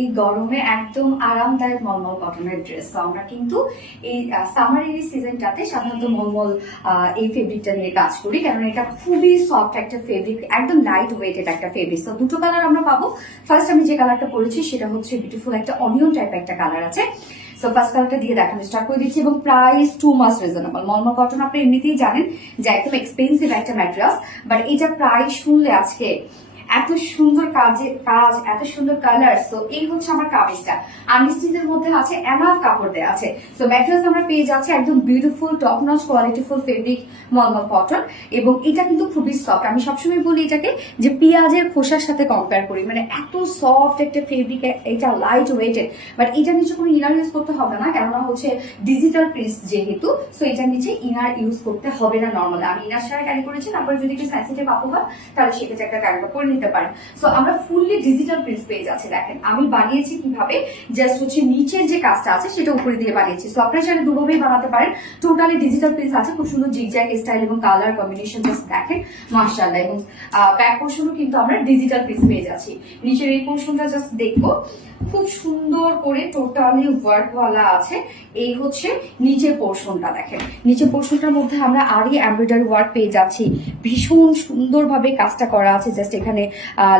এই গরমে একদম আরামদায়ক মলমল কটনের ড্রেস। তো আমরা কিন্তু এই সামার এই সিজনটাতে সাধারণত মলমল এই ফেব্রিকটা নিয়ে কাজ করি, কারণ এটা খুবই সফট একটা ফেব্রিক, একদম লাইট ওয়েটেড একটা ফেব্রিক। তো দুটো কালার আমরা পাবো। ফার্স্ট আমি যে কালারটা পরেছি সেটা হচ্ছে বিউটিফুল একটা অনিয়ন টাইপ একটা কালার আছে। সো ফার্স্ট কালারটা দিয়ে দেখানো স্টার্ট করে দিচ্ছি, এবং প্রাইস টু মাস রিজনেবল। মলমল কটন আপনি এমনিতেই জানেন যে একদম এক্সপেন্সিভ একটা ম্যাটেরিয়াল, বাট এটা প্রাইস শুনলে আজকে এত সুন্দর কাজ, এত সুন্দর কালার। সো এই হচ্ছে আমার কামিজটা, আনস্টিচের মধ্যে আছে, এনাফ কাপড় দেওয়া আছে। সো ম্যাটেরিয়ালস আমরা পেয়ে যাচ্ছি একদম বিউটিফুল টপ নচ কোয়ালিটিফুল ফেব্রিক মলমল কটন, এবং এটা কিন্তু খুবই সফট। আমি সবসময় বলি এটাকে যে পেঁয়াজের খোসার সাথে কম্পেয়ার করি, মানে এত সফট একটা ফেব্রিক, এটা লাইট ওয়েটেড। বাট এটার নিচে কোনো ইনার ইউজ করতে হবে না, কেননা হচ্ছে ডিজিটাল প্রিন্ট যেহেতু, সো এটার নিচে ইনার ইউজ করতে হবে না। নর্মালি আমি ইনার ছাড়া ক্যারি করেছি, তারপরে যদি একটু সেন্সিটিভ আপু হয় তাহলে সেক্ষেত্রে একটা ক্যারি করে নিতে পারেন। সো আমরা ফুললি ডিজিটাল প্রিন্ট পেয়ে যাচ্ছি। দেখেন আমি বানিয়েছি কিভাবে, জাস্ট হচ্ছে নিচের যে কাজটা আছে সেটা উপরে দিয়ে বানিয়েছি। সো আপনারা চাইলে দুভাবেই বানাতে পারেন। টোটালি ডিজিটাল প্রিন্ট আছে, খুব সুন্দর জিগজ্যাগ স্টাইল এবং কালার কম্বিনেশন জাস্ট দেখেন মাশাআল্লাহ। এবং ব্যাক পোর্শনও কিন্তু আমরা ডিজিটাল প্রিন্ট পেয়ে যাচ্ছি। নিচের এই পোর্শনটা জাস্ট দেখবো, খুব সুন্দর করে টোটালি ওয়ার্কওয়ালা আছে। এই হচ্ছে নিচের পোর্শনটা, দেখেন নিচের পোর্শনটার মধ্যে আমরা আরই এমব্রয়ডারি ওয়ার্ক পেয়ে যাচ্ছি। ভীষণ সুন্দরভাবে কাজটা করা আছে, জাস্ট এখানে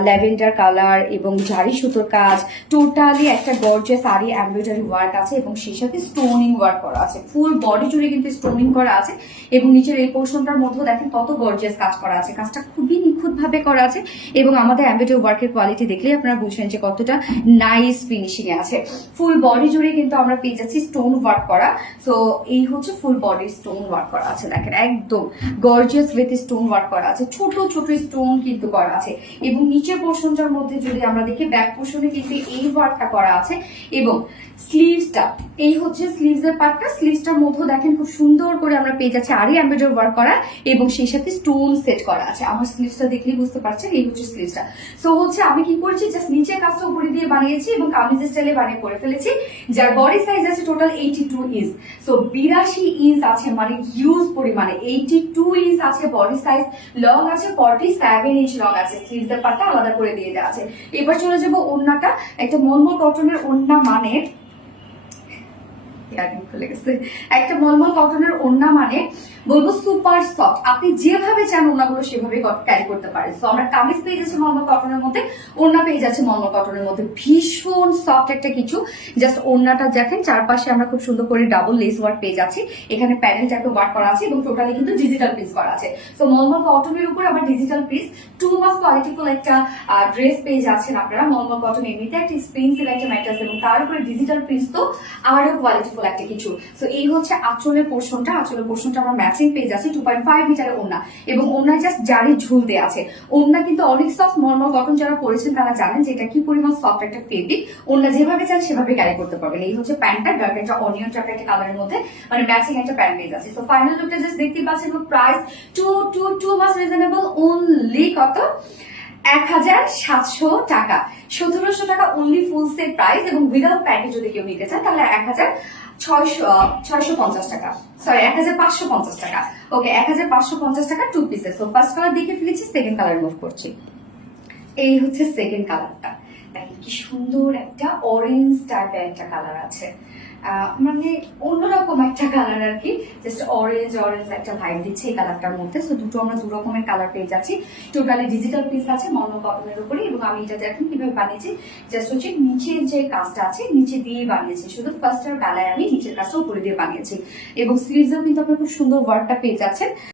ল্যাভেন্ডার কালার এবং জারি সুতোর কাজ, টোটালি একটা গর্জিয়াস আরই এমব্রয়ডারি ওয়ার্ক আছে, এবং সেই সাথে স্টোনিং ওয়ার্ক করা আছে। ফুল বডি জুড়ে কিন্তু স্টোনিং করা আছে, এবং নিচের এই পোর্শনটার মধ্যেও দেখেন কত গর্জিয়াস কাজ করা আছে। কাজটা খুবই নিখুঁত ভাবে করা আছে, এবং আমাদের এমব্রয়ডারি ওয়ার্কের কোয়ালিটি দেখলেই আপনারা বুঝবেন যে কতটা নাইস ফিনিশিং এ আছে। ফুল বডি জুড়ে কিন্তু আমরা পেয়ে যাচ্ছি স্টোন ওয়ার্ক করা। সো এই হচ্ছে ফুল বডি স্টোন ওয়ার্ক করা আছে, দেখেন একদম গর্জিয়াস উইথ স্টোন ওয়ার্ক করা আছে, ছোট ছোট স্টোন কিন্তু করা আছে। এবং নিচের পোর্শনটার মধ্যে যদি আমরা দেখি, ব্যাক পোর্শনে কিন্তু এই ওয়ার্কটা করা আছে, এবং স্লিভসটা এই হচ্ছে স্লিভস এর পার্টটা। স্লিভসটার মধ্যে দেখেন খুব সুন্দর করে আমরা পেয়ে যাচ্ছি আরই এমব্রয়ডারি ওয়ার্ক করা, এবং সেই সাথে স্টোন সেট করা আছে। আমার স্লিভসটা দেখলেই বুঝতে পারছেন এই হচ্ছে স্লিভসটা। সো হচ্ছে আমি কি করেছি, জাস্ট নিচের কাজটা উপরে দিয়ে বানিয়েছি এবং কামিজ স্টাইলে বানিয়ে করে ফেলেছি। যার বডি সাইজ আছে টোটাল 82 ইঞ্চ। সো 82 ইঞ্চ আছে, মানে হিউজ পরিমাণে 82 ইঞ্চ আছে বডি সাইজ। লং আছে 47 ইঞ্চ লং আছে, স্লিভস এর পার্টটা আলাদা করে দিয়ে দেওয়া আছে। এবার চলে যাবো ওড়নাটা। একটা মলমল কটনের ওড়না মানে খুলে গেছে, একটা মলমল কটনের ওড়না মানে বলবো সুপার সফট। আপনি যেভাবে চান ওড়নাগুলো সেভাবে ক্যারি করতে পারেন। সো আমরা কামিজ পেয়ে যাচ্ছি মলমল কটনের মধ্যে, ওড়না পেয়ে যাচ্ছে মলমল কটনের মধ্যে। ভীষণ সফট একটা কিছু। জাস্ট ওড়নাটা দেখেন, চারপাশে আমরা খুব সুন্দর করে ডাবল লেস ওয়ার্ক পেয়ে যাচ্ছি। এখানে প্যানেল টাইপের ওয়ার্ক করা আছে, এবং টোটালি কিন্তু ডিজিটাল পিস করা আছে। সো মলমল কটনের উপর আবার ডিজিটাল পিস, টু মাস কোয়ালিটিফুল একটা ড্রেস পেয়ে যাচ্ছেন আপনারা। মলমল কটন এমনিতে একটা এক্সপেন্সিভ একটা ম্যাটেরিয়াল, এবং তার উপরে ডিজিটাল পিস তো আরো কোয়ালিটিফুল একটা কিছু। সো এই হচ্ছে আঁচলের পোর্শনটা। আঁচলের পোর্শনটা আমরা ম্যাচিং পেয়ে যাচ্ছি 2.5 মিটারের ওড়না, এবং ওড়না জাস্ট জারি ঝুল দেওয়া আছে। ওড়না কিন্তু অনেক সফট। মলমল কটন যারা পরেছেন তারা জানেন যে এটা কি পরিমাণ সফট একটা ফেব্রিক। ওড়না যেভাবে চান সেভাবে ক্যারি করতে পারবেন। এই হচ্ছে প্যান্টটা, ডার্ক একটা অনিয়ন টাইপ একটা কালারের মধ্যে, মানে ম্যাচিং একটা প্যান্ট পেয়ে যাচ্ছে। সো ফাইনাল লুকটা জাস্ট দেখতে পাচ্ছেন। প্রাইস টু মাস রিজনেবল, অনলি কত 1700 টাকা, 1700 টাকা অনলি ফুল সেট প্রাইস। এবং উইদাউট প্যান্টে যদি কেউ নিতে চান তাহলে 1650 টাকা, সরি 1550 টাকা। ওকে, 1550 টাকা two pieces. So first colour দেখে ফেলেছি, সেকেন্ড কালার মুভ করছি। এই হচ্ছে সেকেন্ড কালারটা, দেখেন কি সুন্দর একটা অরেঞ্জ টাইপের একটা কালার আছে, মানে অন্যরকম একটা কালার আর কি। জাস্ট অরেঞ্জ একটা ভাইব দিচ্ছে এই কালারটার মধ্যে। সো দুটো আমরা দু রকমের কালার পেয়ে যাচ্ছি। টোটালি ডিজিটাল পিস আছে মলমল কটনের উপরে, এবং আমি এটা দেখেন কিভাবে বানিয়েছি। জাস্ট হচ্ছে নিচের যে কাজটা আছে নিচে দিয়ে বানিয়েছি, শুধু ফার্স্ট আর বেলায় আমি নিচের কাজটা উপরে দিয়ে বানিয়েছি। এবং স্লিভসেও কিন্তু আপনার খুব সুন্দর ওয়ার্কটা পেয়ে যাচ্ছেন।